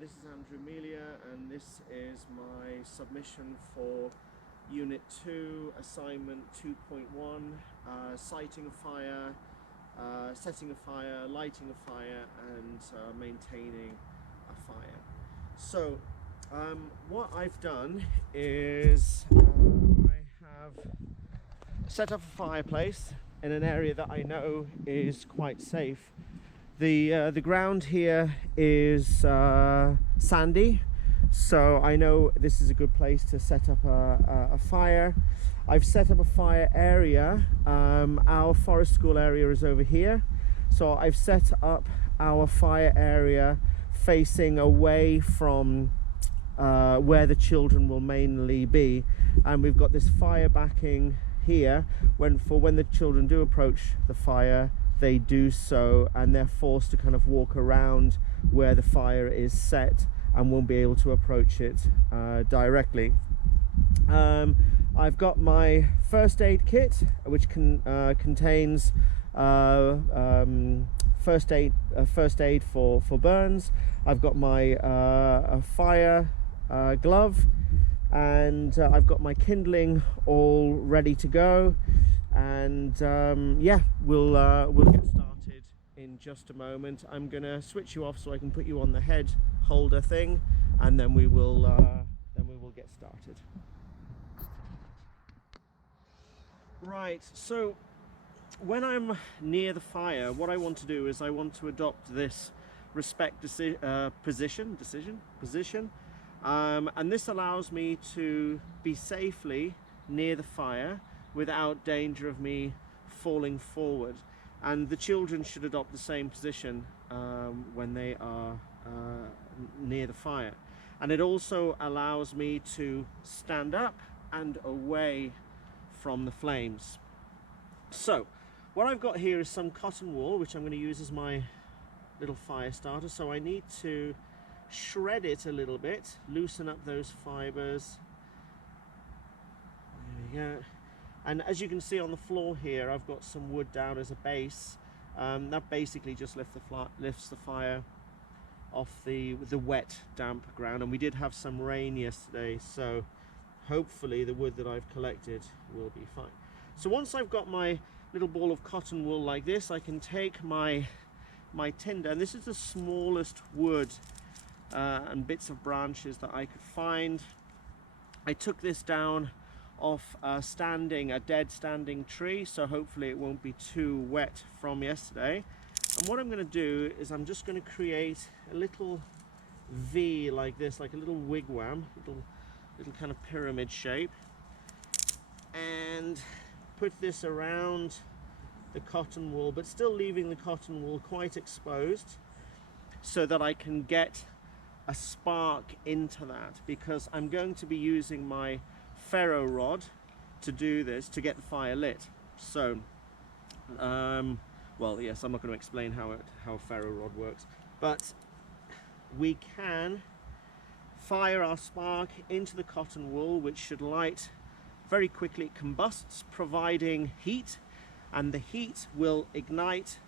This is Andrew Melia, and this is my submission for Unit 2, Assignment 2.1, sighting a fire, setting a fire, lighting a fire, and maintaining a fire. So, what I've done is I have set up a fireplace in an area that I know is quite safe. The ground here is sandy, so I know this is a good place to set up a fire. I've set up a fire area. Our forest school area is over here, so I've set up our fire area facing away from where the children will mainly be, and we've got this fire backing here when the children do approach the fire. They do so, and they're forced to kind of walk around where the fire is set and won't be able to approach it directly. I've got my first aid kit, which contains first aid for burns. I've got my fire glove, and I've got my kindling all ready to go. And yeah, we'll get started in just a moment. I'm gonna switch you off so I can put you on the head holder thing, and then we will get started. Right, so when I'm near the fire, what I want to do is I want to adopt this respect position, and this allows me to be safely near the fire without danger of me falling forward. And the children should adopt the same position when they are near the fire. And it also allows me to stand up and away from the flames. So what I've got here is some cotton wool, which I'm going to use as my little fire starter. So I need to shred it a little bit, loosen up those fibers. There we go. And as you can see on the floor here, I've got some wood down as a base. That basically just lifts the fire off the wet, damp ground. And we did have some rain yesterday, so hopefully the wood that I've collected will be fine. So once I've got my little ball of cotton wool like this, I can take my tinder, and this is the smallest wood and bits of branches that I could find. I took this down off a dead standing tree, so hopefully it won't be too wet from yesterday. And what I'm going to do is I'm just going to create a little V like this, like a little wigwam, little kind of pyramid shape, and put this around the cotton wool, but still leaving the cotton wool quite exposed so that I can get a spark into that, because I'm going to be using my ferro rod to do this, to get the fire lit. So well, yes, I'm not going to explain how a ferro rod works, but we can fire our spark into the cotton wool, which should light very quickly. It combusts, providing heat, and the heat will ignite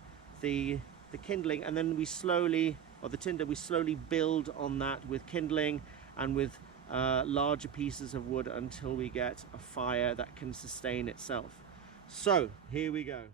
the kindling, and then we slowly, or the tinder, we slowly build on that with kindling and with larger pieces of wood until we get a fire that can sustain itself. So here we go.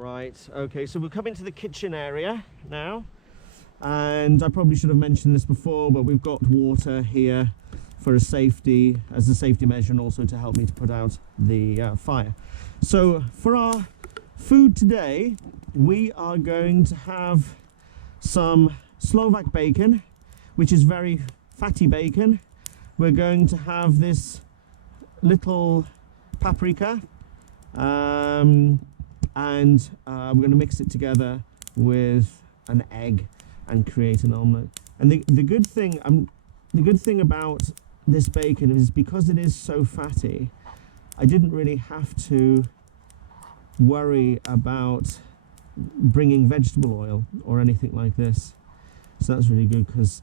Right, okay, so we're coming to the kitchen area now. And I probably should have mentioned this before, but we've got water here for a safety, as a safety measure, and also to help me to put out the fire. So for our food today, we are going to have some Slovak bacon, which is very fatty bacon. We're going to have this little paprika, and we're going to mix it together with an egg and create an omelette. And the good thing about this bacon is because it is so fatty, I didn't really have to worry about bringing vegetable oil or anything like this. So that's really good, because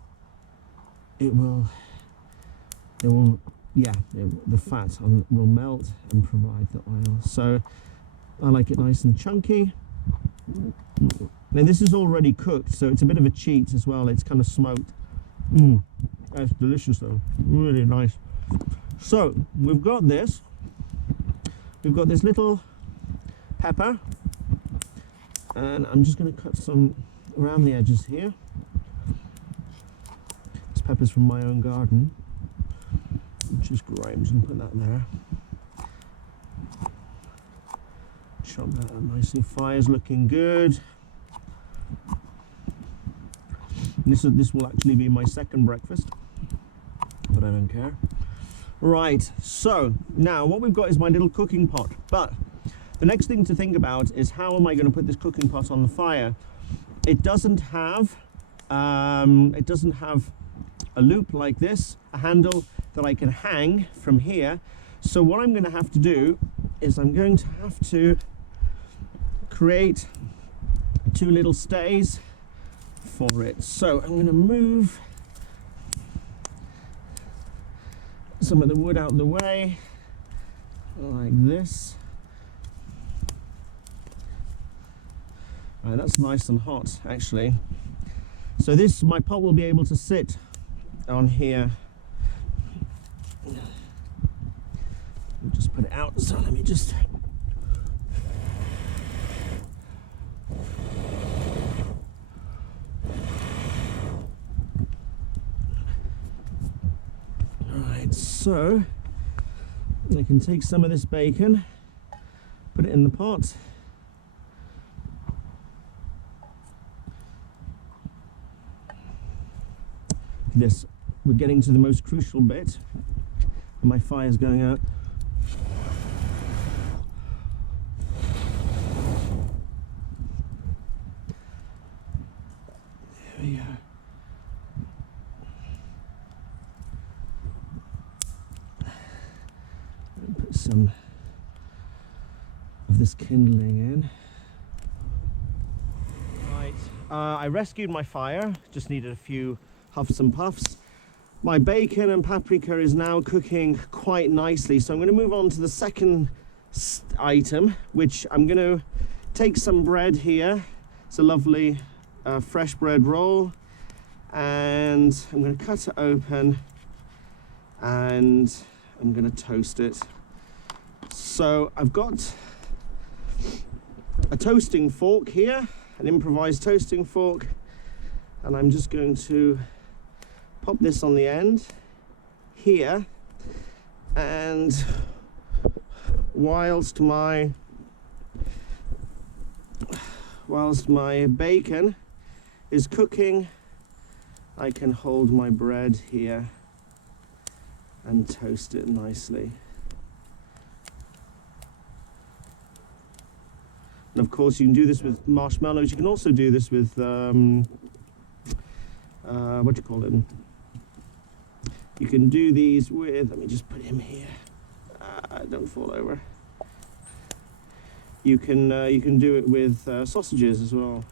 the fat will melt and provide the oil. So I like it nice and chunky. Now this is already cooked, so it's a bit of a cheat as well. It's kind of smoked. That's delicious though, really nice. So we've got this little pepper, and I'm just going to cut some around the edges here. This pepper's from my own garden, which is great. I'm just going to put that there. Chop that up nicely. Fire's looking good. This will actually be my second breakfast, but I don't care. Right, so now what we've got is my little cooking pot, but the next thing to think about is how am I going to put this cooking pot on the fire? It doesn't have a loop like this, a handle that I can hang from here. So what I'm going to have to do is I'm going to have to create two little stays for it. So I'm going to move some of the wood out of the way like this. Right, that's nice and hot actually. So my pot will be able to sit on here. We'll just put it out. So let me just so I can take some of this bacon, put it in the pot. This, we're getting to the most crucial bit. My fire's going out. There we go. Put some of this kindling in. Right, I rescued my fire, just needed a few huffs and puffs. My bacon and paprika is now cooking quite nicely, so I'm going to move on to the second item, which I'm going to take some bread here. It's a lovely fresh bread roll, and I'm going to cut it open and I'm going to toast it. So I've got a toasting fork here, an improvised toasting fork, and I'm just going to pop this on the end here, and whilst my bacon is cooking, I can hold my bread here and toast it nicely. And of course you can do this with marshmallows. You can also do this with what do you call it? You can do these with, let me just put him here, don't fall over. You can do it with sausages as well,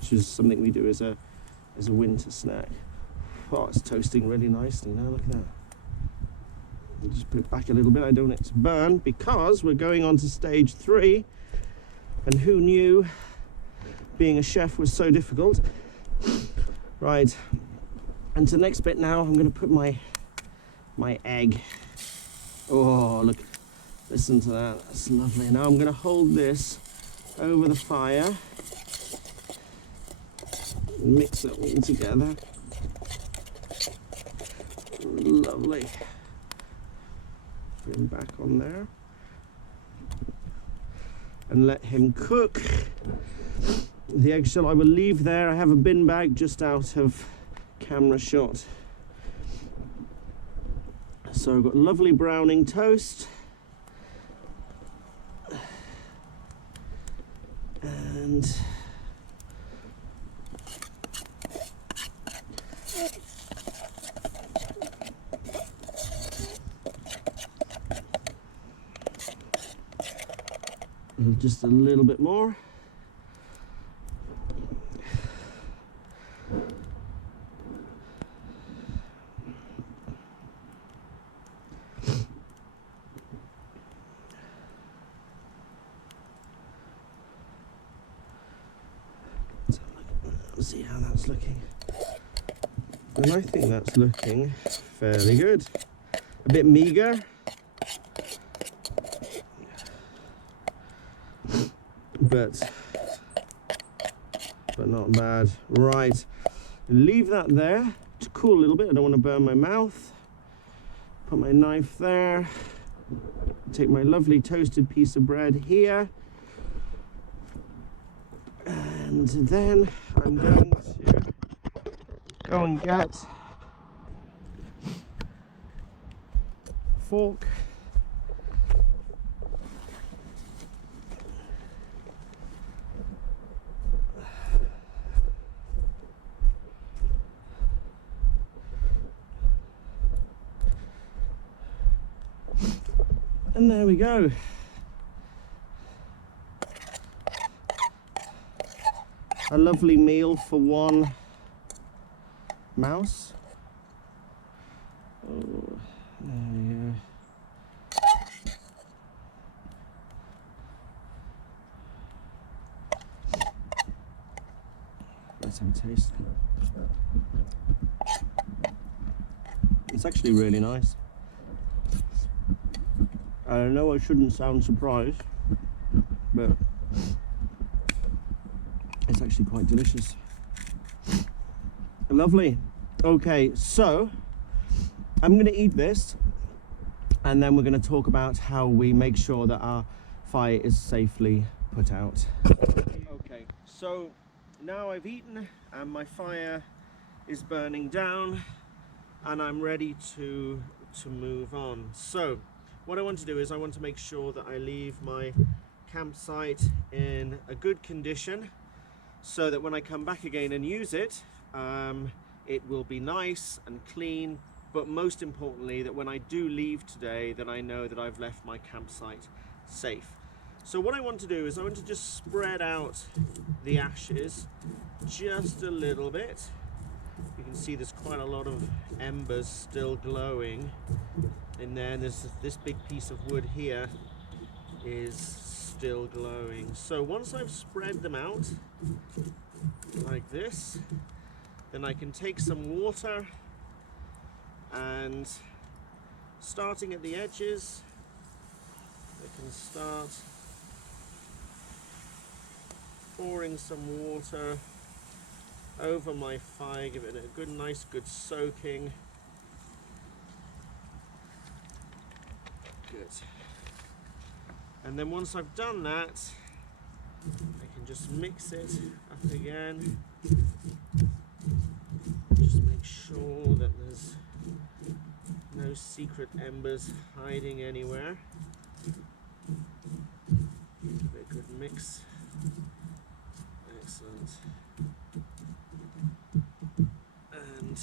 which is something we do as a winter snack. Oh, it's toasting really nicely now, look at that. I'll just put it back a little bit, I don't want it to burn, because we're going on to stage 3, and who knew being a chef was so difficult. Right, and to the next bit now, I'm going to put my egg. Oh, look, listen to that, that's lovely. Now I'm going to hold this over the fire. Mix it all together. Lovely. Put him back on there. And let him cook. The eggshell I will leave there. I have a bin bag just out of camera shot. So I've got lovely browning toast. And just a little bit more. See how that's looking. And I think that's looking fairly good. A bit meager. But not bad. Right. Leave that there to cool a little bit. I don't want to burn my mouth. Put my knife there. Take my lovely toasted piece of bread here. And then I'm going to go and get a fork. And there we go. A lovely meal for one mouse. Oh, there we go. Let's have a taste. It's actually really nice. I know I shouldn't sound surprised, but it's actually quite delicious. Lovely. Okay, so I'm going to eat this and then we're going to talk about how we make sure that our fire is safely put out. Okay, so now I've eaten and my fire is burning down and I'm ready to move on. So what I want to do is I want to make sure that I leave my campsite in a good condition so that when I come back again and use it, it will be nice and clean, but most importantly that when I do leave today that I know that I've left my campsite safe. So what I want to do is I want to just spread out the ashes just a little bit. You can see there's quite a lot of embers still glowing in there, and there's this big piece of wood here is still glowing. So once I've spread them out like this, then I can take some water and starting at the edges, I can start pouring some water over my fire, give it a good, nice, good soaking. Good. And then once I've done that, I can just mix it up again. Just make sure that there's no secret embers hiding anywhere. Give it a good mix. Excellent. And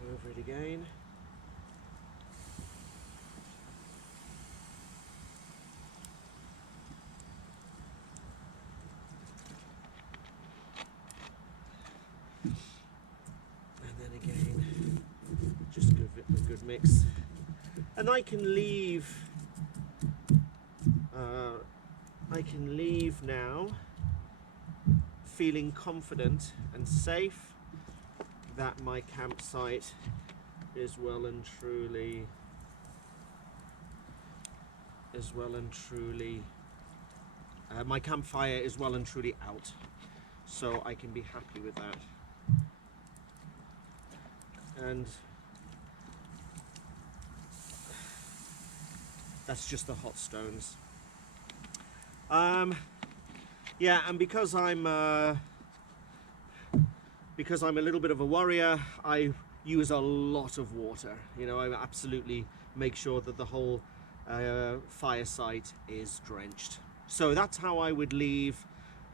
go over it again. Just give it a good mix, and I can leave now feeling confident and safe that my campsite is well and truly is well and truly, my campfire is well and truly out, so I can be happy with that. And that's just the hot stones. Yeah, and because I'm a little bit of a warrior, I use a lot of water. You know, I absolutely make sure that the whole fire site is drenched. So that's how I would leave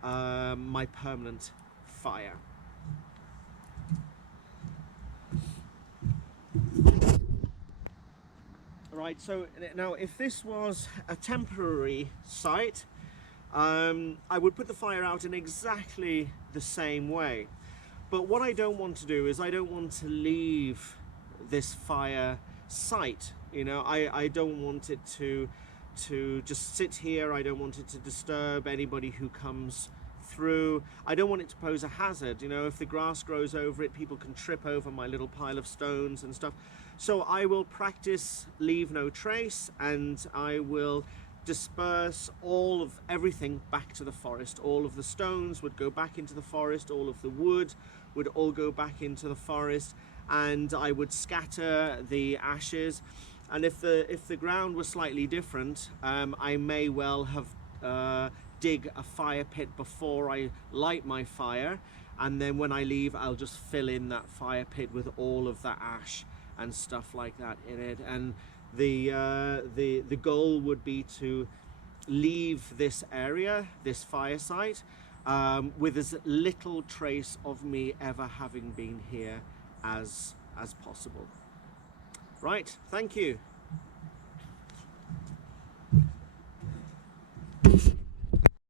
my permanent fire. Right, so now if this was a temporary site, I would put the fire out in exactly the same way. But what I don't want to do is I don't want to leave this fire site. You know, I don't want it to just sit here. I don't want it to disturb anybody who comes through. I don't want it to pose a hazard. You know, if the grass grows over it, people can trip over my little pile of stones and stuff. So I will practice leave no trace, and I will disperse all of everything back to the forest. All of the stones would go back into the forest, all of the wood would all go back into the forest, and I would scatter the ashes. And if the ground was slightly different, I may well have dig a fire pit before I light my fire, and then when I leave I'll just fill in that fire pit with all of that ash and stuff like that in it. And the goal would be to leave this area, this fire site, with as little trace of me ever having been here as possible. Right, thank you.